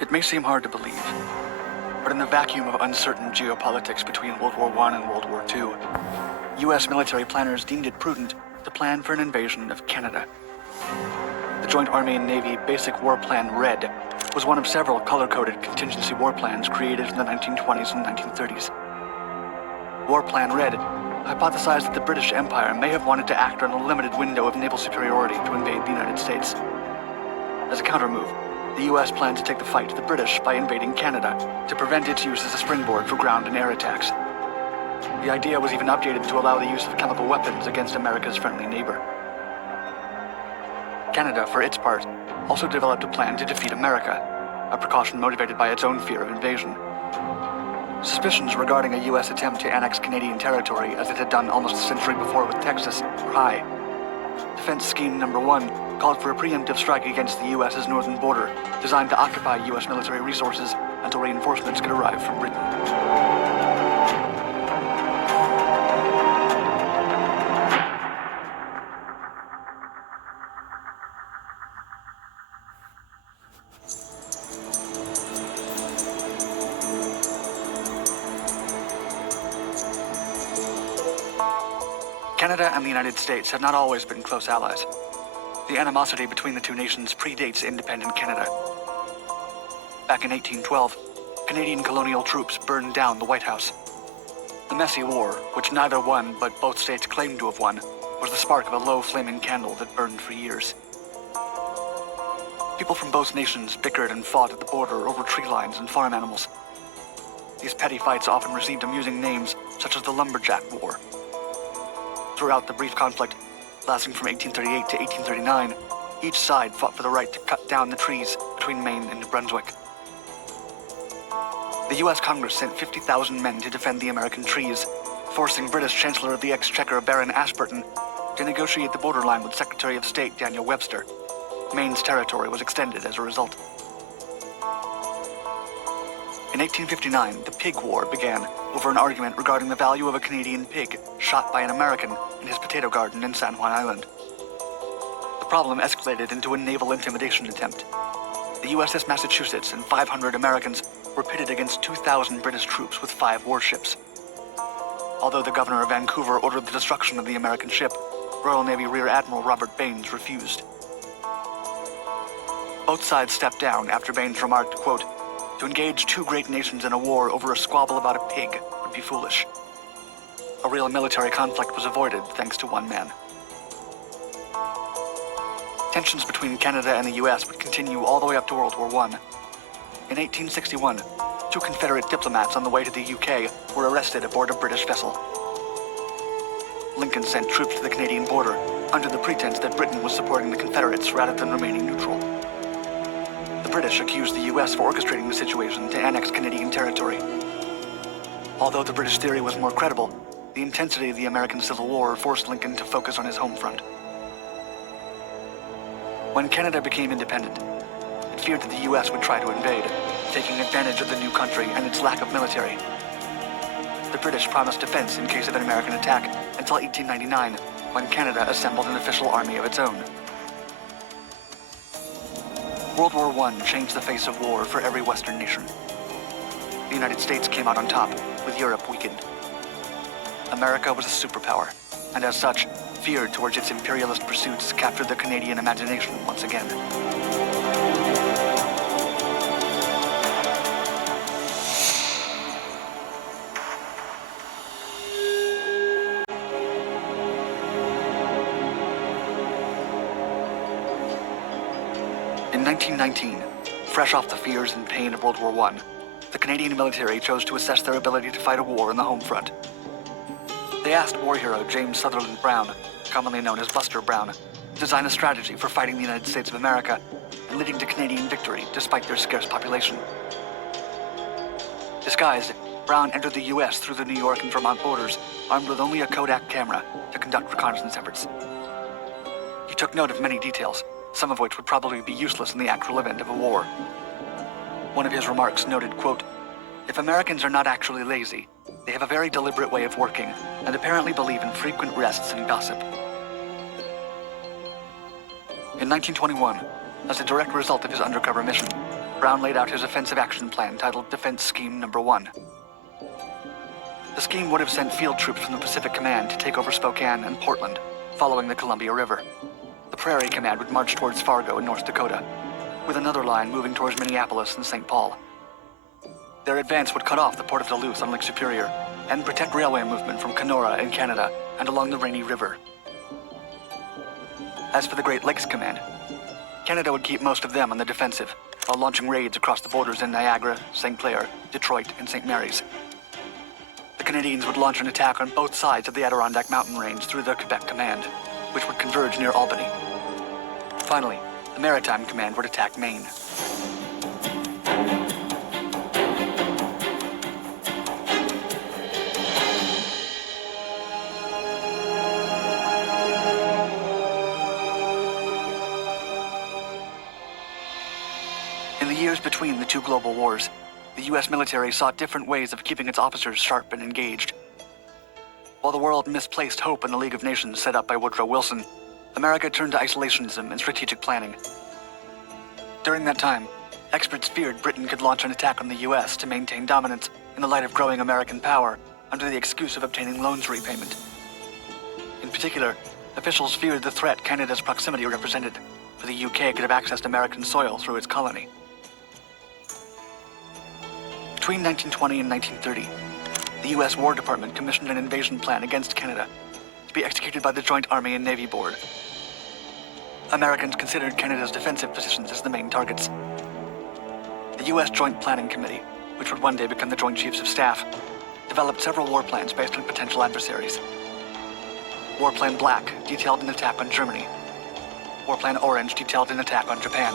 It may seem hard to believe, but in the vacuum of uncertain geopolitics between World War I and World War II, U.S. military planners deemed it prudent to plan for an invasion of Canada. The Joint Army and Navy Basic War Plan Red was one of several color-coded contingency war plans created in the 1920s and 1930s. War Plan Red hypothesized that the British Empire may have wanted to act on a limited window of naval superiority to invade the United States. As a countermove, the U.S. planned to take the fight to the British by invading Canada to prevent its use as a springboard for ground and air attacks. The idea was even updated to allow the use of chemical weapons against America's friendly neighbor. Canada, for its part, also developed a plan to defeat America, a precaution motivated by its own fear of invasion. Suspicions regarding a U.S. attempt to annex Canadian territory, as it had done almost a century before with Texas, were high. Defense Scheme Number 1 called for a preemptive strike against the U.S.'s northern border, designed to occupy U.S. military resources until reinforcements could arrive from Britain. Canada and the United States have not always been close allies. The animosity between the two nations predates independent Canada. Back in 1812, Canadian colonial troops burned down the White House. The messy war, which neither won but both states claimed to have won, was the spark of a low flaming candle that burned for years. People from both nations bickered and fought at the border over tree lines and farm animals. These petty fights often received amusing names, such as the Lumberjack War. Throughout the brief conflict, lasting from 1838 to 1839, each side fought for the right to cut down the trees between Maine and New Brunswick. The U.S. Congress sent 50,000 men to defend the American trees, forcing British Chancellor of the Exchequer Baron Ashburton to negotiate the borderline with Secretary of State Daniel Webster. Maine's territory was extended as a result. In 1859, the Pig War began over an argument regarding the value of a Canadian pig shot by an American in his potato garden in San Juan Island. The problem escalated into a naval intimidation attempt. The USS Massachusetts and 500 Americans were pitted against 2,000 British troops with 5 warships. Although the governor of Vancouver ordered the destruction of the American ship, Royal Navy Rear Admiral Robert Baines refused. Both sides stepped down after Baines remarked, quote, "To engage two great nations in a war over a squabble about a pig would be foolish." A real military conflict was avoided thanks to one man. Tensions between Canada and the U.S. would continue all the way up to World War I. In 1861, 2 Confederate diplomats on the way to the UK were arrested aboard a British vessel. Lincoln sent troops to the Canadian border under the pretense that Britain was supporting the Confederates rather than remaining neutral. The British accused the U.S. of orchestrating the situation to annex Canadian territory. Although the British theory was more credible, the intensity of the American Civil War forced Lincoln to focus on his home front. When Canada became independent, it feared that the U.S. would try to invade, taking advantage of the new country and its lack of military. The British promised defense in case of an American attack until 1899, when Canada assembled an official army of its own. World War I changed the face of war for every Western nation. The United States came out on top, with Europe weakened. America was a superpower, and as such, fear towards its imperialist pursuits captured the Canadian imagination once again. In 1919, fresh off the fears and pain of World War I, the Canadian military chose to assess their ability to fight a war on the home front. They asked war hero James Sutherland Brown, commonly known as Buster Brown, to design a strategy for fighting the United States of America and leading to Canadian victory despite their scarce population. Disguised, Brown entered the U.S. through the New York and Vermont borders, armed with only a Kodak camera to conduct reconnaissance efforts. He took note of many details, some of which would probably be useless in the actual event of a war. One of his remarks noted, quote, "If Americans are not actually lazy, they have a very deliberate way of working and apparently believe in frequent rests and gossip." In 1921, as a direct result of his undercover mission, Brown laid out his offensive action plan titled Defense Scheme Number 1. The scheme would have sent field troops from the Pacific Command to take over Spokane and Portland, following the Columbia River. The Prairie Command would march towards Fargo in North Dakota, with another line moving towards Minneapolis and St. Paul. Their advance would cut off the port of Duluth on Lake Superior and protect railway movement from Kenora in Canada and along the Rainy River. As for the Great Lakes Command, Canada would keep most of them on the defensive, while launching raids across the borders in Niagara, St. Clair, Detroit, and St. Mary's. The Canadians would launch an attack on both sides of the Adirondack mountain range through the Quebec Command, which would converge near Albany. Finally, the Maritime Command would attack Maine. In the years between the two global wars, the U.S. military sought different ways of keeping its officers sharp and engaged. While the world misplaced hope in the League of Nations set up by Woodrow Wilson, America turned to isolationism and strategic planning. During that time, experts feared Britain could launch an attack on the U.S. to maintain dominance in the light of growing American power under the excuse of obtaining loans repayment. In particular, officials feared the threat Canada's proximity represented, for the UK could have accessed American soil through its colony. Between 1920 and 1930, the U.S. War Department commissioned an invasion plan against Canada to be executed by the Joint Army and Navy Board. Americans considered Canada's defensive positions as the main targets. The U.S. Joint Planning Committee, which would one day become the Joint Chiefs of Staff, developed several war plans based on potential adversaries. War Plan Black detailed an attack on Germany. War Plan Orange detailed an attack on Japan.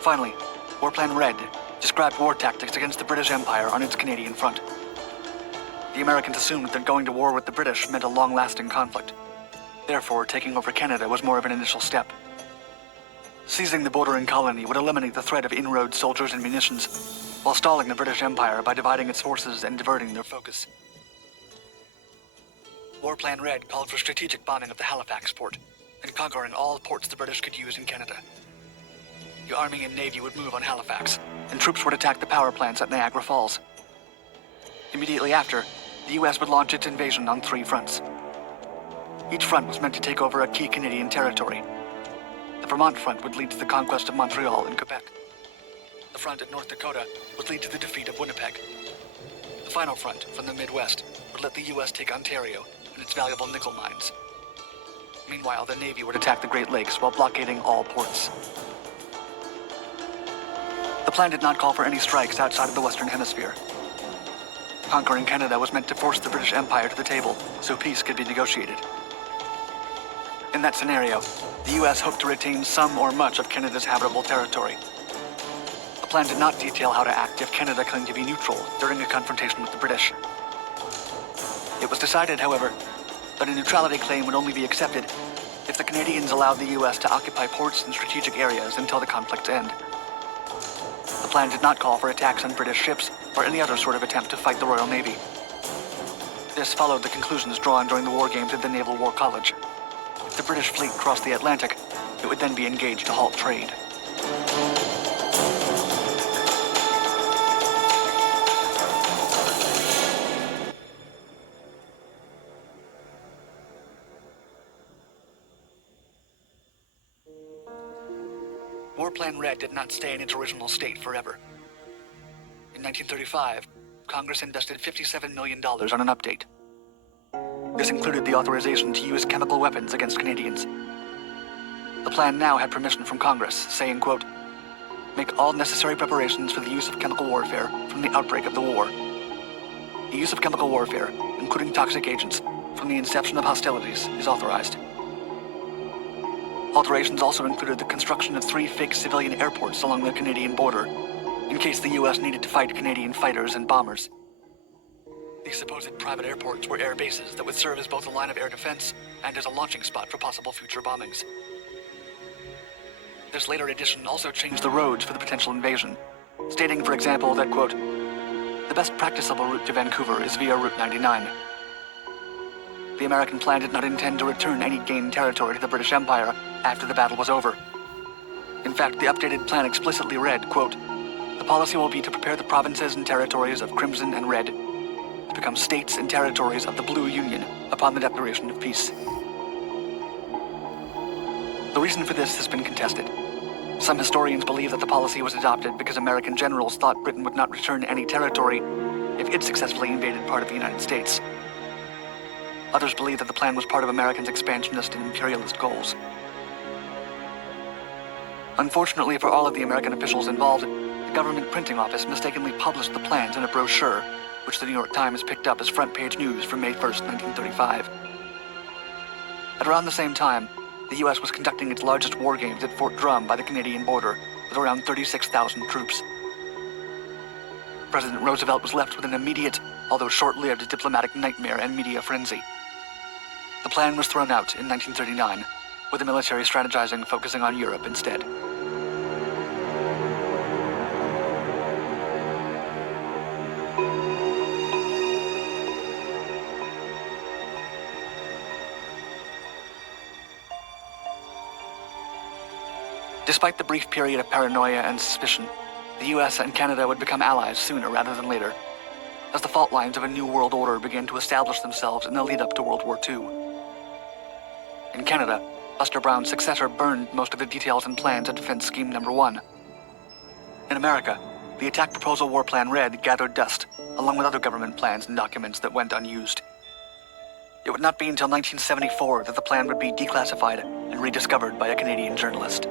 Finally, War Plan Red described war tactics against the British Empire on its Canadian front. The Americans assumed that going to war with the British meant a long-lasting conflict. Therefore, taking over Canada was more of an initial step. Seizing the bordering colony would eliminate the threat of inroad soldiers and munitions, while stalling the British Empire by dividing its forces and diverting their focus. War Plan Red called for strategic bombing of the Halifax port and conquering all ports the British could use in Canada. The Army and Navy would move on Halifax, and troops would attack the power plants at Niagara Falls. Immediately after, the U.S. would launch its invasion on 3 fronts. Each front was meant to take over a key Canadian territory. The Vermont front would lead to the conquest of Montreal and Quebec. The front at North Dakota would lead to the defeat of Winnipeg. The final front, from the Midwest, would let the U.S. take Ontario and its valuable nickel mines. Meanwhile, the Navy would attack the Great Lakes while blockading all ports. The plan did not call for any strikes outside of the Western Hemisphere. Conquering Canada was meant to force the British Empire to the table so peace could be negotiated. In that scenario, the U.S. hoped to retain some or much of Canada's habitable territory. The plan did not detail how to act if Canada claimed to be neutral during a confrontation with the British. It was decided, however, that a neutrality claim would only be accepted if the Canadians allowed the U.S. to occupy ports and strategic areas until the conflict's end. The plan did not call for attacks on British ships or any other sort of attempt to fight the Royal Navy. This followed the conclusions drawn during the war games at the Naval War College. If the British fleet crossed the Atlantic, it would then be engaged to halt trade. War Plan Red did not stay in its original state forever. In 1935, Congress invested $57 million on an update. This included the authorization to use chemical weapons against Canadians. The plan now had permission from Congress, saying, quote, "Make all necessary preparations for the use of chemical warfare from the outbreak of the war. The use of chemical warfare, including toxic agents, from the inception of hostilities is authorized." Alterations also included the construction of 3 fake civilian airports along the Canadian border, in case the U.S. needed to fight Canadian fighters and bombers. These supposed private airports were air bases that would serve as both a line of air defense and as a launching spot for possible future bombings. This later addition also changed the roads for the potential invasion, stating, for example, that, quote, "The best practicable route to Vancouver is via Route 99. The American plan did not intend to return any gained territory to the British Empire after the battle was over. In fact, the updated plan explicitly read, quote, "The policy will be to prepare the provinces and territories of Crimson and Red to become states and territories of the Blue Union upon the declaration of peace." The reason for this has been contested. Some historians believe that the policy was adopted because American generals thought Britain would not return any territory if it successfully invaded part of the United States. Others believe that the plan was part of Americans' expansionist and imperialist goals. Unfortunately for all of the American officials involved, the government printing office mistakenly published the plans in a brochure, which the New York Times picked up as front-page news for May 1st, 1935. At around the same time, the U.S. was conducting its largest war games at Fort Drum by the Canadian border with around 36,000 troops. President Roosevelt was left with an immediate, although short-lived, diplomatic nightmare and media frenzy. The plan was thrown out in 1939, with the military strategizing focusing on Europe instead. Despite the brief period of paranoia and suspicion, the US and Canada would become allies sooner rather than later, as the fault lines of a new world order began to establish themselves in the lead-up to World War II. In Canada, Buster Brown's successor burned most of the details and plans of Defense Scheme No. 1. In America, the Attack Proposal War Plan Red gathered dust, along with other government plans and documents that went unused. It would not be until 1974 that the plan would be declassified and rediscovered by a Canadian journalist.